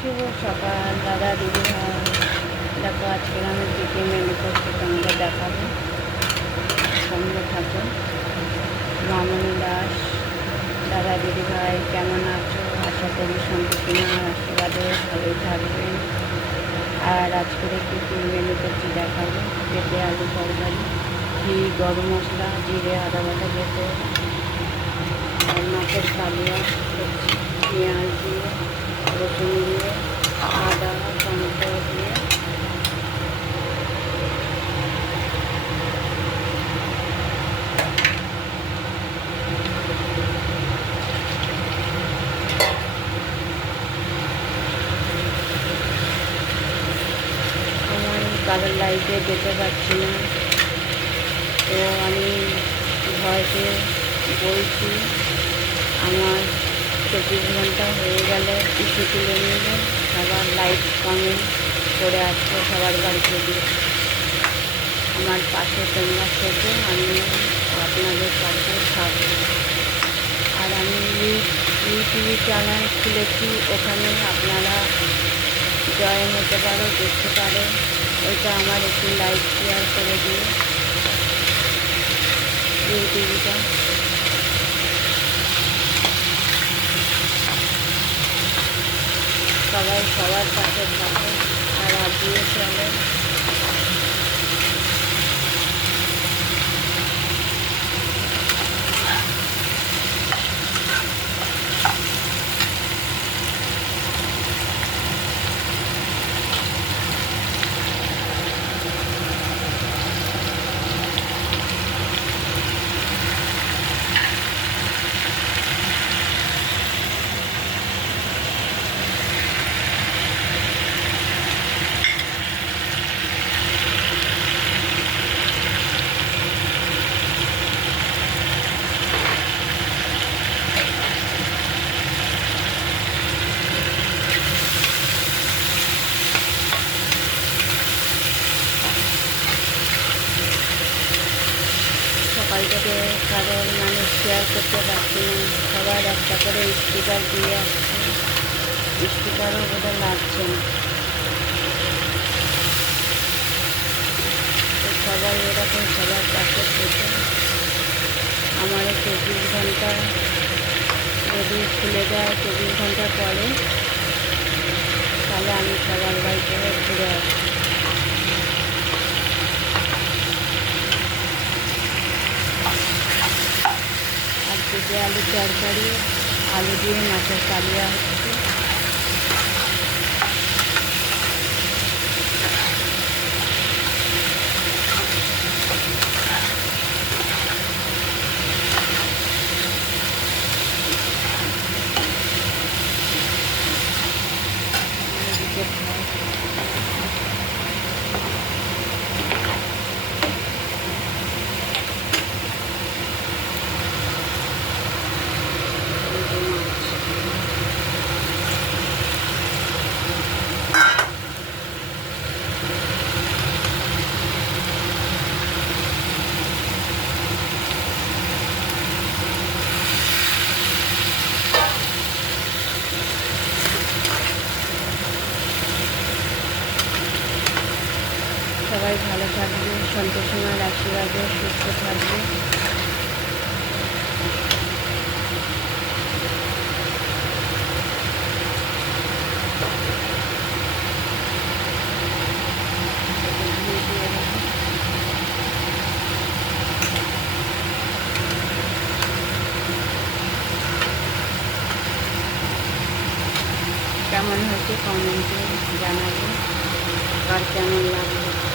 শুভ সকাল দাদা দিদি ভাই। দেখো আজকে আমি কী মেনু করছি তোমাদের দেখাবো, সঙ্গে থাকো। মামনি দাস। দাদা দিদি ভাই কেমন আছো? আশা করি সন্তোষীমার আশীর্বাদে ভালোই থাকবেন। আর আজকে কী মেনু করছি দেখাবো। পেঁপে আলু তরকারি, ঘি গরম মশলা জিরে আদা বাটা যেতে, আর মাছের কালিয়া করছি পেঁয়াজ দিয়ে রসুন দিয়ে আদা টমেটো দিয়ে। আমার কারোর লাইফে যেতে পারছি না, তো আমি ভয়তে বলছি। আমার 24 ঘন্টা হয়ে গেলে ইস্যু তুলে নিলে সবার লাইক কমেন্ট করে আসবো, সবার বাড়িতে দিয়ে আমার পাশে তোমরা থেকে আমি আপনাদের পাশে থাকবো। আর আমি ইউটিউব চ্যানেল খুলেছি, ওখানে আপনারা জয়েন হতে পারো, দেখতে পারো। ওইটা আমার একটু লাইক শেয়ার করে দিও ইউটিউবটা। সবাই সবার পাশে থাকো আর আগিয়ে চলো। সকাল থেকে কারোর শেয়ার করতে পারছি না, সবার একটা করে স্টিকার দিয়ে আসছে, স্টিকারও বোধহয় লাগছে না। তো সবাই এরকম সবার পাশে থেকে আমার 24 ঘন্টা যদি খুলে যায়, 24 ঘন্টা পরে, তাহলে আমি সবার বাড়িতে ঘুরে আসি। আর পেঁপে আলুর তরকারি, আলু দিয়ে মাছের কালিয়া হচ্ছে। সবাই ভালো থাকবে, সন্তোষীমার আশীর্বাদে সুস্থ থাকবে। কেমন হয়েছে কমেন্টে জানাবে, আর কেমন লাগবে।